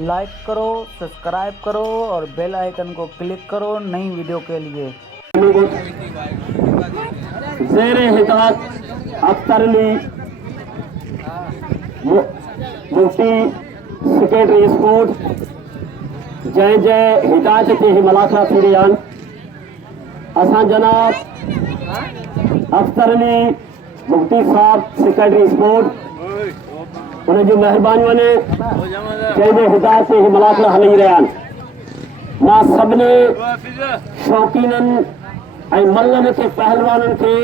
Like करो, subscribe करो और बेल आइकन को क्लिक करो नई वीडियो के लिए। ज़ेरे हिदायत अख्तर मुफ्ती सेक्रेटरी स्पोर्ट जय जय हिदायत थी मलाखरा थी असां जनाब अख्तर मुफ्ती साहब सेक्रेटरी स्पोर्ट उनजी महिरबानियों ने जंहिंजे हिदायत ते मलाखरा हली रहिया आहिनि। मां सभिनी शौक़ीननि ऐं मल्हनि खे पहलवाननि खे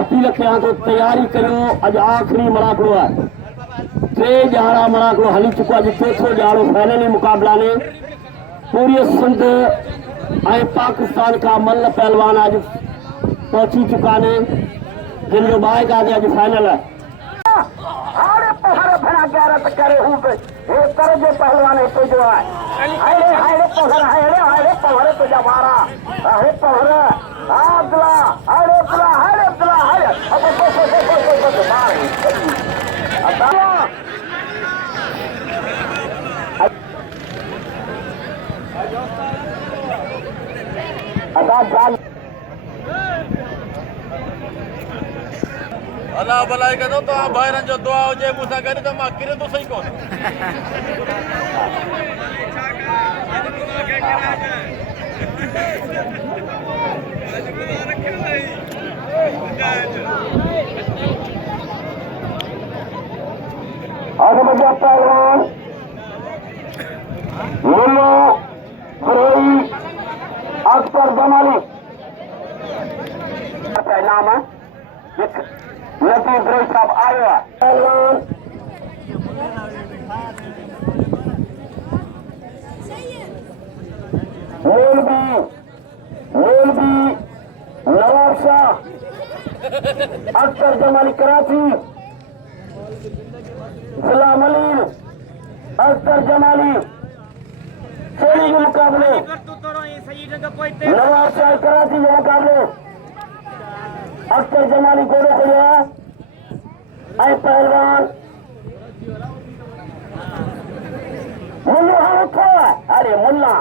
अपील कयां थो तयारी करियो। अॼु आख़िरी मलाखरो आहे, 3 ॼाड़ा मलाखरो हली चुको आहे। अॼु 4थो ॼाड़ो फाइनली मुक़ाबला ने पूरी सिंध ऐं पाकिस्तान का मल्ह पहलवान अॼु पहुची चुका आहिनि, जिन जो बाइक आज अॼु फाइनल आहे। करे कर जो पहलवान हिते जो आहे हाणे हाणे पहर हाणे हाणे पहर तुंहिंजा वारा हाणे पहर अब्दुल्ला हाणे अब्दुल्ला हाणे अब्दुल्ला हाणे अल्लाह भलाई कंदो तो भाइरनि जो दुआ हुजे मूंसां गॾु त मां किरंदो सही कोन। पहलवान मुल्ला फरोई अख्तर जमाली नाम है नसीब ब्रेक साहब आयो है। पहलवान मौलवी नवाब शाह अख्तर जमाली कराची जिला मलीन अख्तर जमाली शेडी के मुकाबले नवाब शाह कराची के मुकाबले अख्तर जमाली गोड़ो खोलिया ऐं पहलवान मुल्ला उठो अरे मुल्ला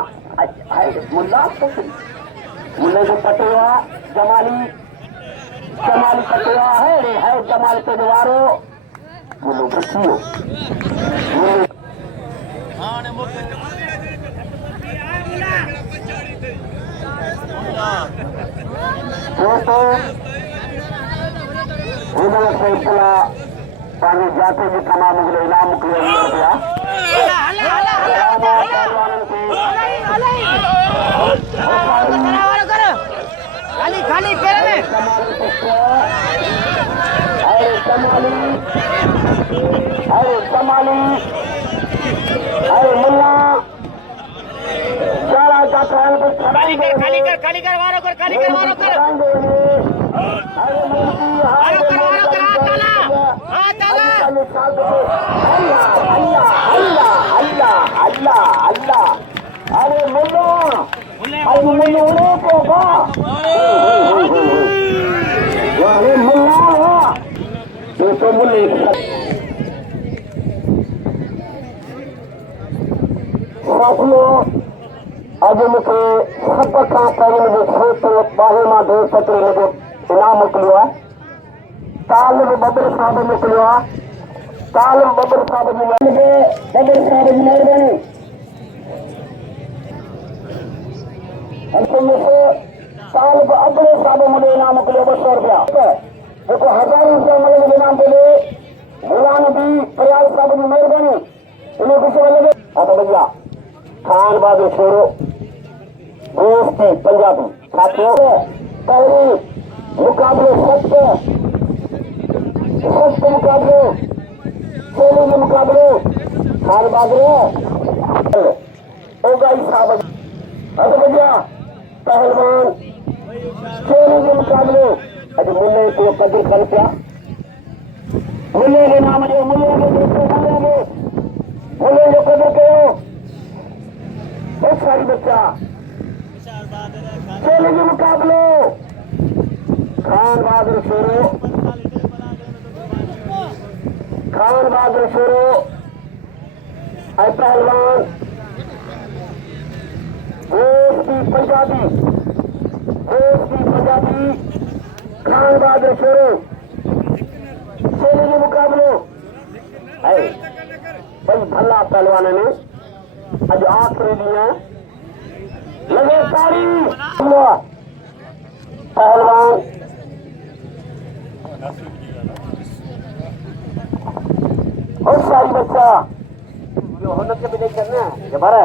मुल्ला मुल्ले को पटेवा जमाली जमाली पटेवा है जमाली पे दोबारो बोलो बचियो दोस्तों से इतला पानी जाते भी तमाम मुगले इनाम मुकले रुपया खाली खाली पैर में अरे कमाली अरे मुल्ला सारा जाता है खाली कर वारो कर खाली कर वारो कर अरे मुल्ला तो मुल्ले अज मूंखे सभ खां पहिरीं मुंहिंजे खेत ॿाहिरि मां देश तकड़े मुंहिंजो इनाम मोकिलियो आहे। तालिब बबर साहब मोकिलियो आहे। तालिब बबर साहब जी महिरबानी मूंखे तालिब अबड़े साहब मुंहिंजो इनाम मोकिलियो 200 रुपया जेको 1000 रुपया मुंहिंजो इनाम थो ॾे। गुलाम नबी फरियाद साहब जी महिरबानी इन ख़ुशी लॻे हा त भैया खान बहादुर शोरो गोश्ती पंजाबी साथियों पहले मुकाबले सख्त मुकाबले खेलों के मुकाबले खान बहादुर ओगाई साहब अरे भैया पहलवान खेलों के मुकाबले अरे मुल्ले को कदर कर पिया मुल्ले के नाम जो मुल्ले जो कदर करो बहुत सारी बच्चा खेलों के मुकाबले खान बहादुर शोरो ऐ पहलवान बोशकी पंजाबी खान बहादुर शेरो शेरी मुकाबलो है भाई भला पहलवान ने आज आखिरी दिया लगे तारी पहलवान और सारी बच्चा जो होना के भी नहीं करना है ये बारा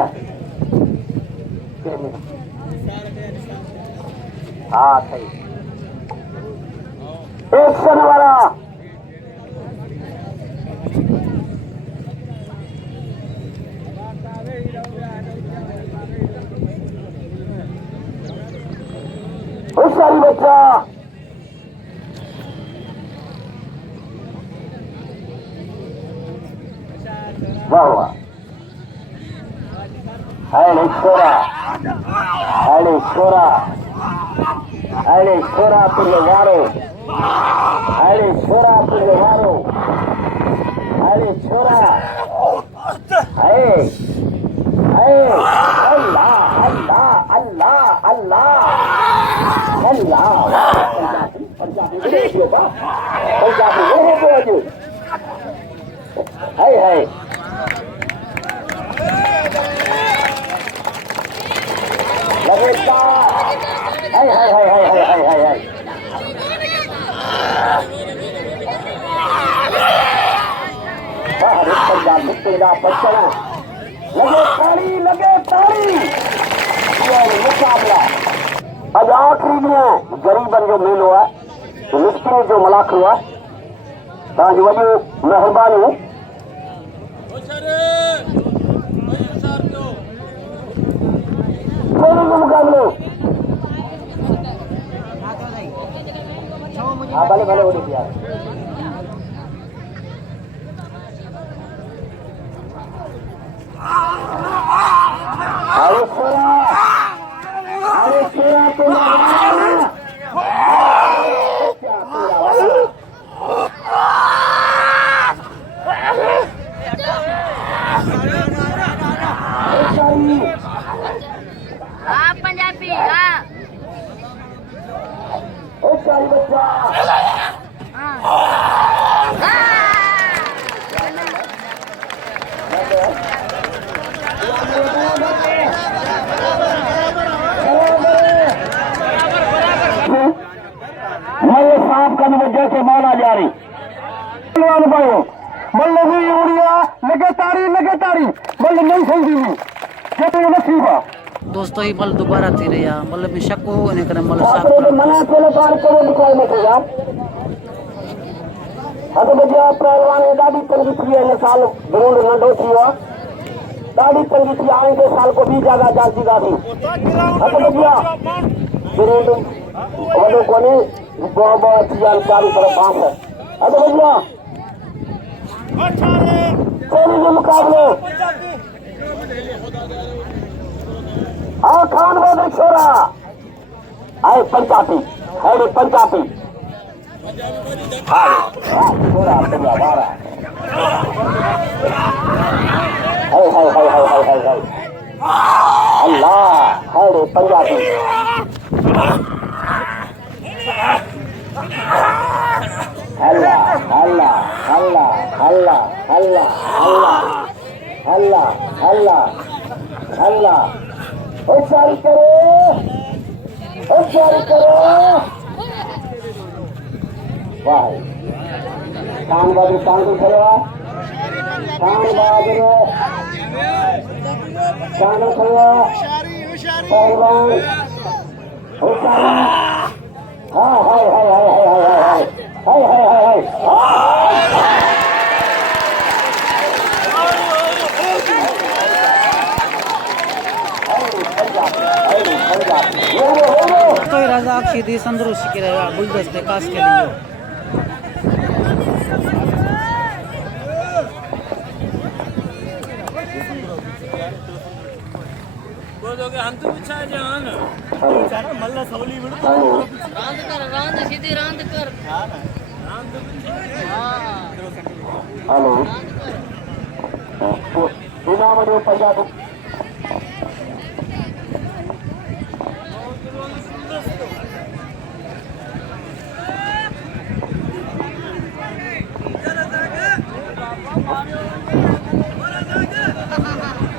हाँ सही एक सन वाला सारी बच्चा वाह वाह अरे छोरा पुलवारो अरे छोरा अल्लाह अल्लाह अल्लाह अल्लाह अल्लाह पंजाबी है लगेगा है पंजाब बच्चा लगे ताली मुकाबला आज आखिरी में गरीबन जो मेलो है तो मिस्त्री जो मलाखरो है तव्हांजी वॾी महिरबानी मुकाबलो हाँ भले वॾी थी अरे छोरा तो पंजाबी हाँ बच्चा मल्ह साहब का वजह से मौला जारी मल्ह भी उड़िया लगे तारी मल्ह नहीं सही नसीब है दोस्तों ही मल दोबारा थी रही है मतलब भी शक हो इन करे मल साफ मना चलो पार करो दिखाई मत यार हद बजा पहलवान ने दादी तंगी थी है साल ग्राउंड नंढो थी हुआ दादी तंगी थी आए के साल को भी जगह जाती गाती हद बजा ग्राउंड वडो कोने बाबा चार चारों तरफ बांस है हद बजा चलो जो मुकाबले खान बहादुर छोरा आए पंजाबी है पंजाबी छोरा पंजाबारा अल्लाह है पंजाबी अल्लाह अल्लाह अल्लाह अल्लाह अल्लाह अल्लाह अल्लाह अल्लाह होशियारी करो वाह खान बहादुर खड़े खान बहादुर पहलवान होशियारी हाँ हाय तो razak sheedi संदरूसी के रहेगा गुलदस्ते khashkeli अंत बिछा जान मल्ला सवली रांद कर सीधी रांद कर हेलो इनाम जो पंजाब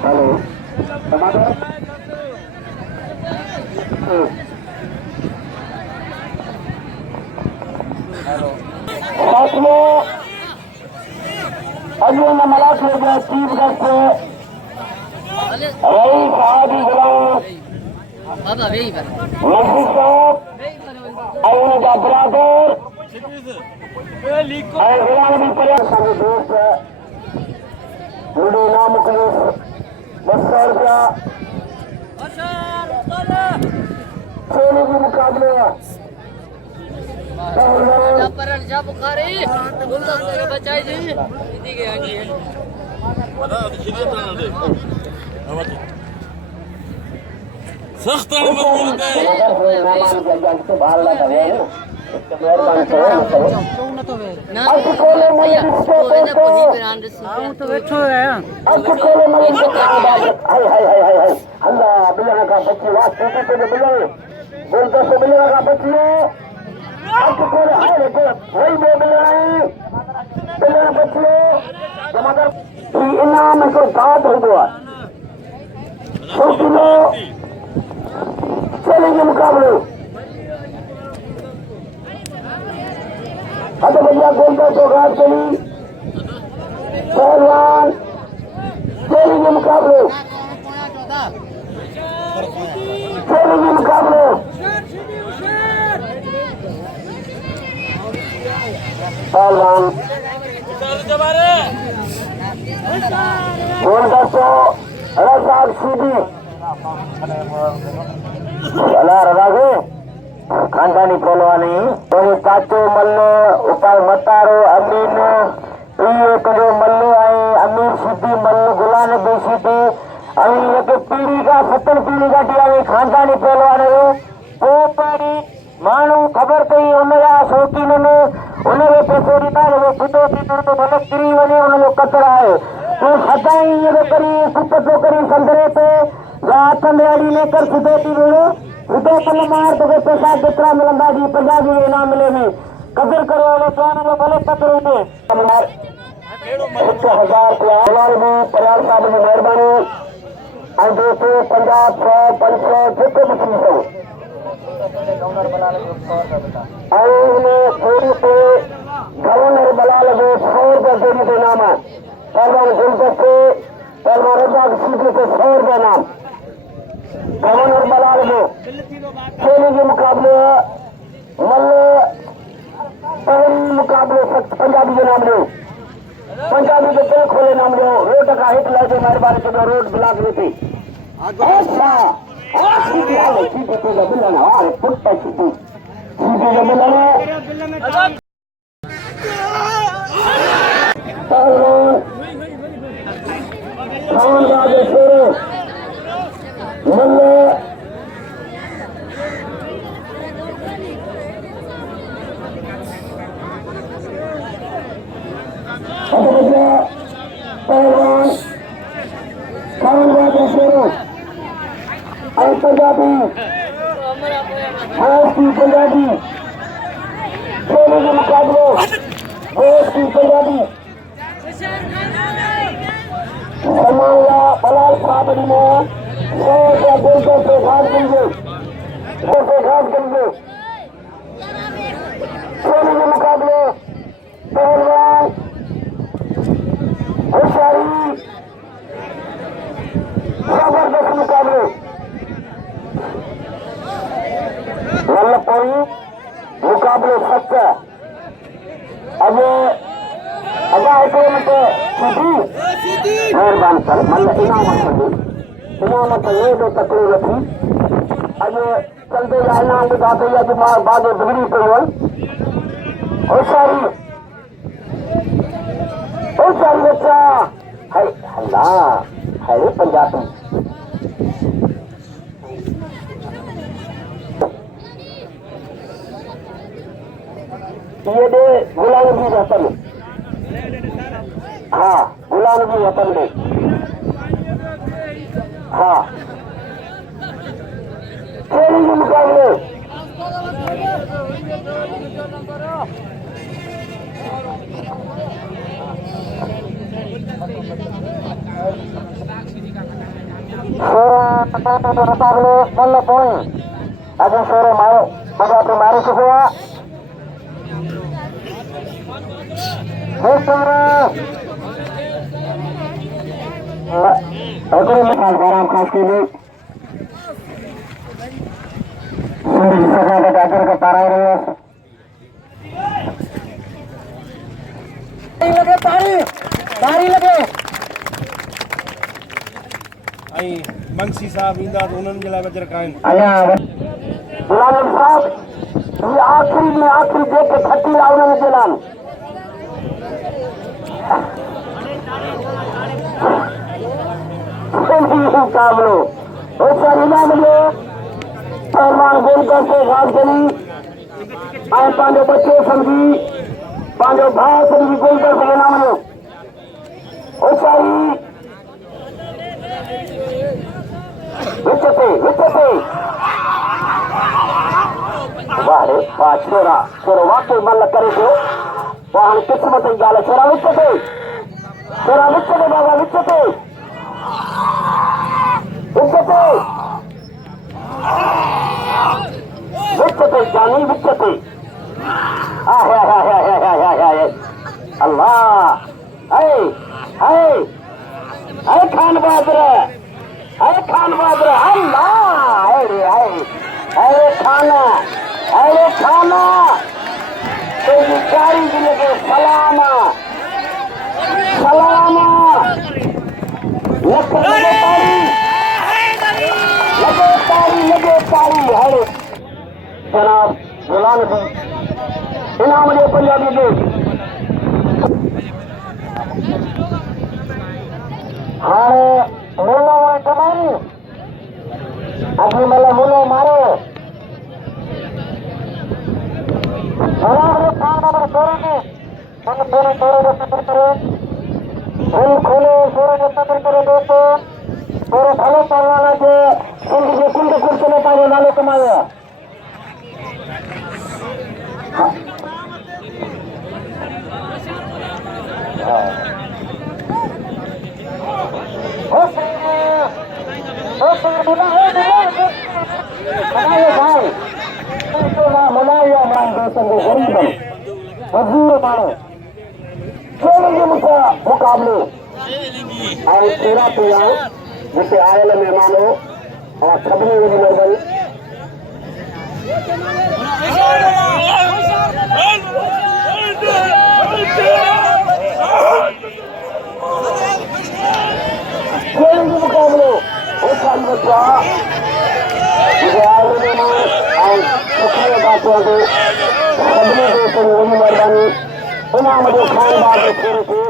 हेलो टमाटर साथियों अजय ने मलाखरे के चीफ गेस्ट रही साहब ग्राउंड मस्जिद साहब का बराबर सारे दोस्त मुझे नाम मुख्तलिफ 10 रुपया सोने के मुकाबले सख्त गुलदस्तो मिलने का बच्ची है इनाम को बात हो गया चलेंगे मुकाबले तो भैया गुलदस्तो घाट चली पहलवान चलेंगे मुकाबले चलेंगे मुकाबले पहलवान गुलदस्तो razak sheedi razak खानदानी पहलवानी थोड़ी काचो मल्लो उपाय मतारो अमीन प्रिय करो मल्लो आए अमीर sheedi मल्लो गुलान बे sheedi अभी ये पीढ़ी का 70 पीढ़ी का टिया खानदानी पहलवान है वो पीढ़ी मानू खबर पई उनजा शौकीन ने उनके पैसो ॾींदा वो खुदो थी तो भले किरी वञे उनजो कचर आहे तो सदाई ये करी कुछ तो करी संदरे पे रात मेड़ी ने कर खुदो थी बोलो खुदो पल मार तो पैसा केतिरा मिलंदा जी पंजाबी इनाम मिले में कदर करो वाले प्लान में भले पकड़ो थे 1000 रुपया में परिवार साहब की मेहरबानी और दोस्तों 50 100 500 जितने भी चीज हो थोड़ी से गवर्नर बना लगे 100 रुपये देने के नाम है पहलवान गुलदस्ते पहलवान razak sheedi के 100 रुपये नाम गवर्नर बना लगे खेलने के मुकाबले मल्ल पहले मुकाबले पंजाबी के नाम लो पंजाबी के दिल खोले नाम लो रोड का हिट लगे मेहरबानी के रोड ब्लॉक में थी अच्छा सीधी आगे सीधी को बिल्ला ना अरे पुट्टा सीधी सीधी को बिल्ला ना खान राजे शोरो मल्ल पहलवान खान राजे शोरो और पंजाबी की पंजाबी खेलने के मुकाबले की पंजाबी समाला बलाल साबरी में 100 या 200 से घाट देंगे 200 से घाट देंगे खेलने के मुकाबले पहलवान होशियारी जबरदस्त मुकाबले वल्लभपुरी मुकाबले सच्चा अब अदा सीधी मेहरबानी सर मतलब इनामत ये दो तकलीफ थी अब चलते इनाम दिखाते या जो बाद बिगड़ी पड़ी होशियारी बच्चा है अल्लाह है पंजाबी ये दे गुलाम की वतन हाँ गुलाम की वतन में हाँ खेली के मुकाबले मुकाबले मल्ल पॉइंट अगर शोरो मारो बजा पे मारे से हुआ आराम खashkeli सकांदर आखिर का पारा रहे लगे तारी लगे आई मंसी साहब ईंदा त उन्हनि जे लाइ बच रखा आहिनि गुलाम साहब ये आखिरी देख के खट्टी लाउन में चलान मुकाबलो उसका इनाम ले पहलवान गोलकर से घाट चली आए पांचो बच्चे समझी पांचो भाई समझी गोलकर से इनाम लो उसका विचते वाह छोरा वाकई मल्ह करे थो वहां किस्मत जी गाल छोरा विचते बाबा विचते जानी विचते अल्लाह खान बहादुर अल्लाह खाना तेरी कारी भी लगे सलामा लगे तारी है जनाब गुलाम जी इनाम दे पंजाबी के हाँ मुलो कमाई अभी मतलब मुलो मारो नंबर 16 के पूरे खोले सोरे करे दोस्तों पूरे भले पहलवान के कुंड कुर्सने पाए नालो कमाया मुकाबले तेरा पिया जिसे आयल मेहमानों और सभी निर्बल मुकाबले बच्चा जिसे आयल मेहमान और बातों को सभी दोस्तों मेहरबानी इनाम जो खान बाग छोरे थे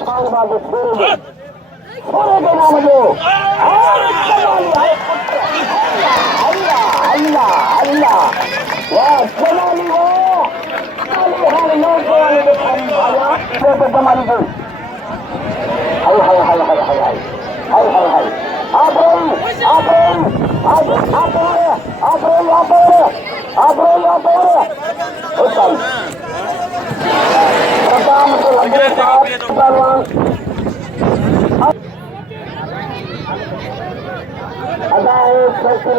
खान बाग छोरे के नाम जो अल्लाह वाह जमाली हो जमाली गई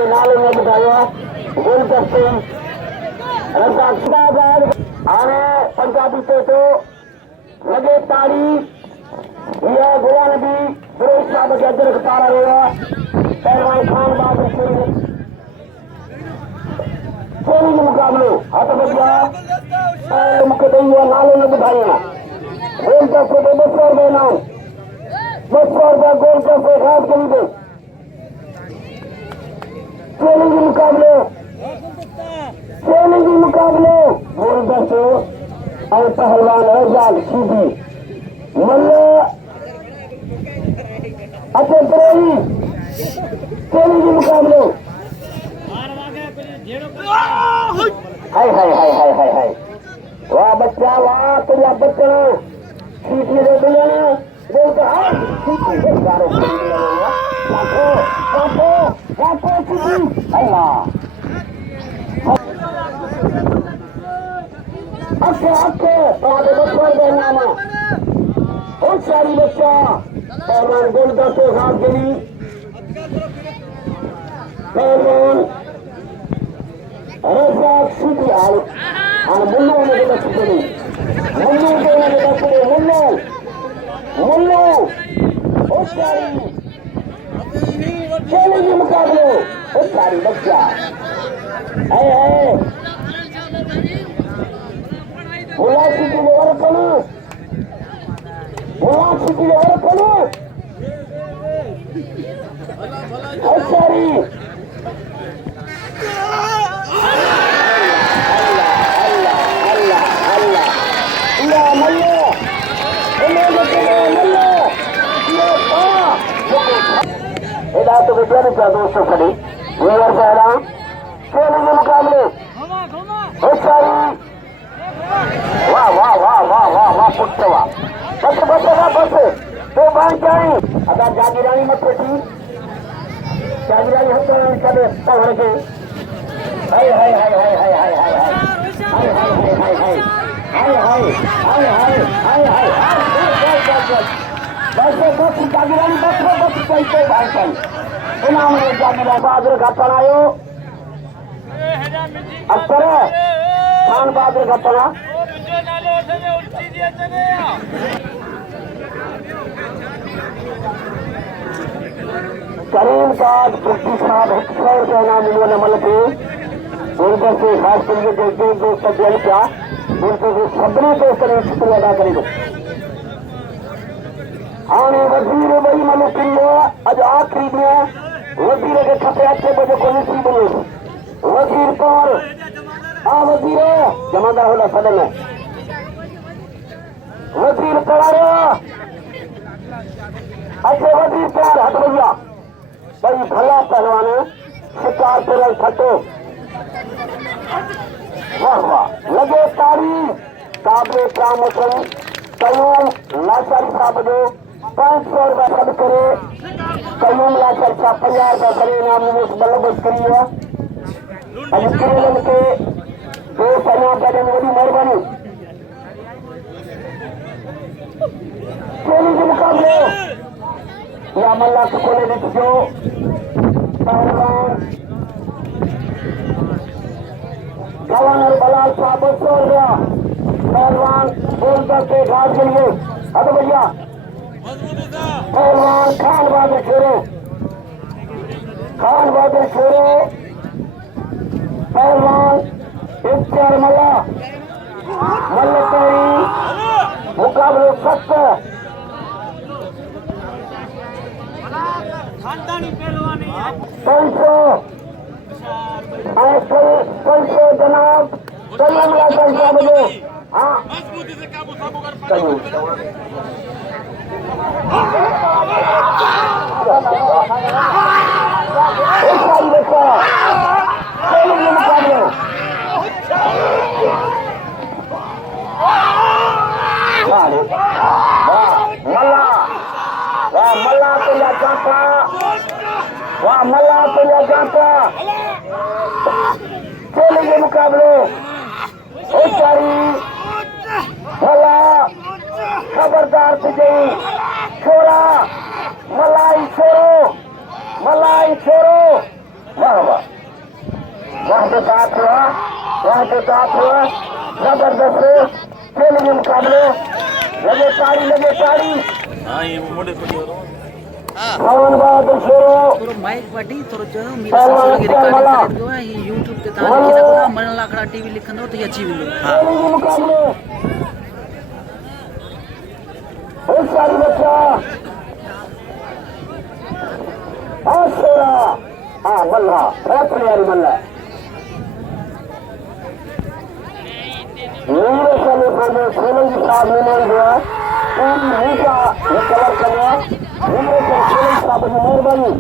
नाले में बताया गुलदस्ते razak आने पंजाबी पे तो लगे तारी यह गोवा नबी फिरोज साहब के अध्यक्ष तारा रहा पहलवान खान बाग खेली के मुकाबले हाथ बजा मुकदई हुआ नाले में बताया गुलदस्ते पे 200 रुपये नाम 200 रुपया गुलदस्ते खास करी दे खेली के मुकाबले गुलदस्ते और पहलवान razak sheedi malh अच्छे तरह खेली के मुकाबले हाय वाह बच्चा वाह तेरा बच्चा सीटी दे दिया बोलते हाँ सीटी होशियारी बच्चा पहलवान गुलदास्तो खासकली पहलवान razak sheedi al mullu ne de chukuni mullu होशियारी चैलेंज मुकाबले होशियारी बच्चा है मुलासी की लेवर कलू होशियारी तो विद्यार्थी का दोस्तों खड़ी वीर पहला चैलेंज मुकाबले होशियारी वाह वाह वाह वाह वाह वाह पुष्टवा बस बस बस तो बांध जाए अगर जागीरानी मत बैठी जागीरानी हत्या करे पकड़ के हाय हाय हाय हाय हाय हाय हाय हाय हाय हाय हाय हाय हाय हाय हाय हाय हाय बस बस जागीरानी बस कैसे बांध जाए इनाम जागीरा बहादुर का पढ़ायो अख्तर खान बहादुर का पढ़ा करीम का कुश्ती साहब 100 रुपये इनाम मिले मल के उनके से खास करके जो दोस्त दिया क्या उनसे सभी दोस्त ने शुक्र अदा करेंगे आने वजीर वही मल किलो अज आखिरी में वजीर के खपे अच्छे बजे को नसीब बने वजीर कौन वजीर जमादार होला सदन में वजीर करारो अच्छे वजीर तैयार हट भैया भाई भला पहलवान शिकार पर फटो वाह वाह लगे तारी काबले कामसन कयूम लाचारी साहब जो 500 रुपये खर्च करे कयूम लाचारी साहब 50 रुपये करे नाम में बल्लभ करिए अभी किरण के दो सलाम करने में बड़ी मेहरबानी चैलेंज मुकाबले या मल्ला को खोले देखियो पहलवान गवर्नर बलाल साहब 200 रुपया पहलवान बोलता के घाट के लिए हद भैया पहलवान खान बहादुर शेरो पहलवान मुख्tyar malah मुकाबले सख्त पैसो जनाब हाँ मल्ला तो ले जाता चलेंगे मुकाबले होशियारी भला खबरदार तुझे छोरा मलाई छोरो वाह वाह वहाँ के साथ हुआ जबरदस्त चलेंगे मुकाबले लगे ताड़ी पवन बहादुर शेरो माइक पटी थोरो चयो मेरा सोलंगी रिकॉर्डिंग करे ही YouTube ते ता लिखी सको मलाखड़ा टीवी लिखंदो त अची वेंदो हां मुकाबले होशियारी बच्चा शेरा मल्हा प्लेयर मल्हा मेरे सलीफे में सोलंगी साहब ने नहीं दिया पूरी का कवर करना मेरे से सोलंगी साहब की मेहरबानी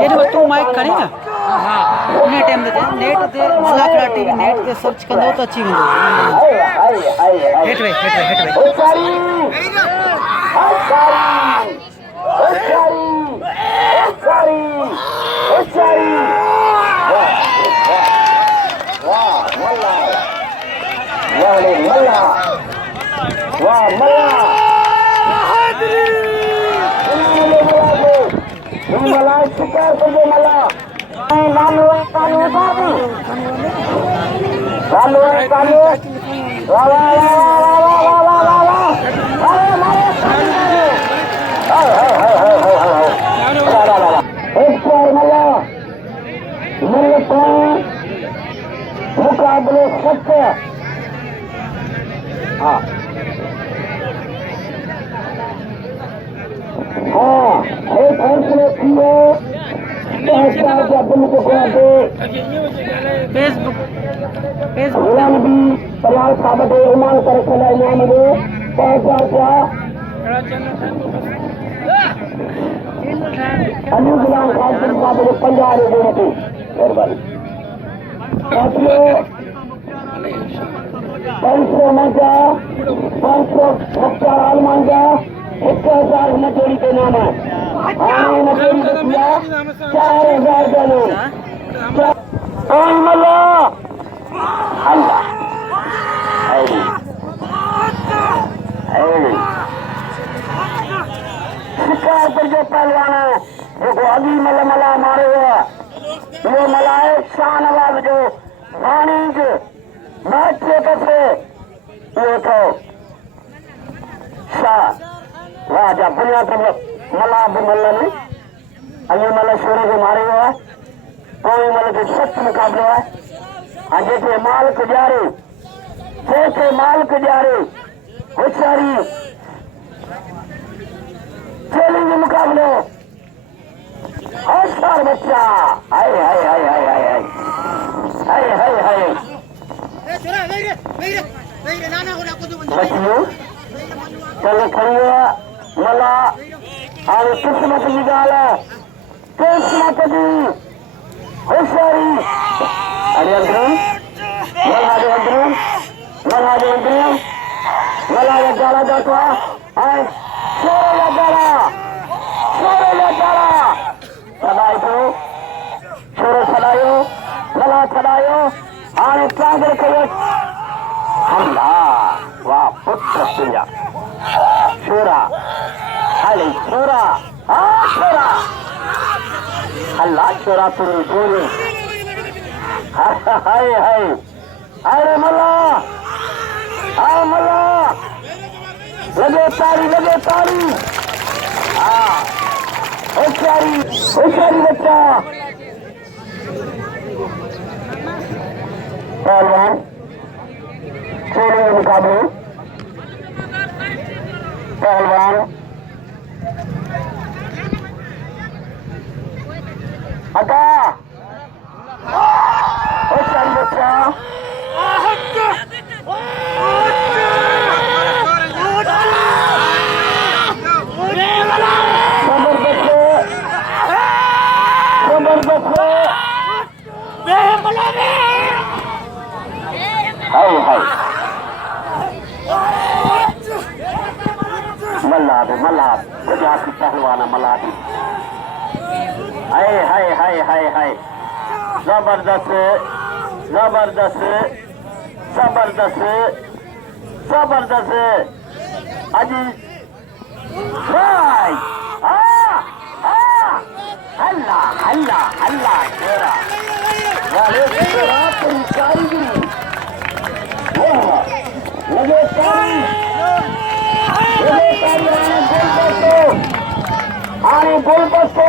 ये जो तू माइक करेगा हा उन टाइम ते नेट ते मलाखरा टीवी नेट ते सर्च कंदो त अची वेंदो हेठ वे होशियारी वाह मल्ला मला शिकार करते मला चालू मला मुकाबले सत्य हाँ एक फैसले किए फेसबुक भी परिवार साबित ईमान कर चला इमाम ने पहुंचा क्या अली गुलाम खान सिंह साहब ने 50 देने थे मेहरबानी साथियों 500 मंजा 500 मुख्तार आलमंजा 1000 नजोड़ी के नाम है आने नजोड़ी को किया 4000 का नाम मल्लाह अल्लाह शिकार पर जो पहलवान है देखो अभी मला मारे हुआ वो मला है शान आवाज जो वाणिज मैच से वो तो शाह राजा बुनियाद मला मल्ला ने अली मला शोरे को मारे हुआ है कोई मला के सख्त मुकाबले है जैसे माल को जा रहे होशियारी चैलेंज मुकाबले होशियार बच्चा हाय हाय हाय हाय हाय हाय हाय हाय हाय बच्चियों चलो खड़ियो मला और किस्मत की गाल है किस्मत की होशियारी अरे अंदर मला जो गाला जाता है शोरे गाला सदाई तो शोरो सदायो मला सदायो आने चांदर कयो अल्लाह वाह पुत्र पिया शोरा अरे शोरा शोरा अल्लाह शोरा तुम बोले हाय हाय अरे मला लगे ताली हाँ होशियारी बच्चा पहलवान खेलने के मुकाबले पहलवान हटा होशियारी बच्चा मल्लाह गुजरात की पहलवाना मल्लाह हाय हाय हाय हाय हाय जबरदस्त अजी अल्लाह तेरा कारीगरी लगे आने गुलदस्तो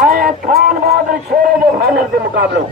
आया खान बहादुर शेरे जो फाइनल के मुकाबलों